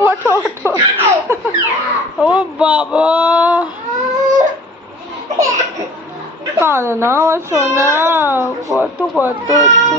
ওঠো ওঠো ও বাবা। না আমার সোনা। কত কত হচ্ছে।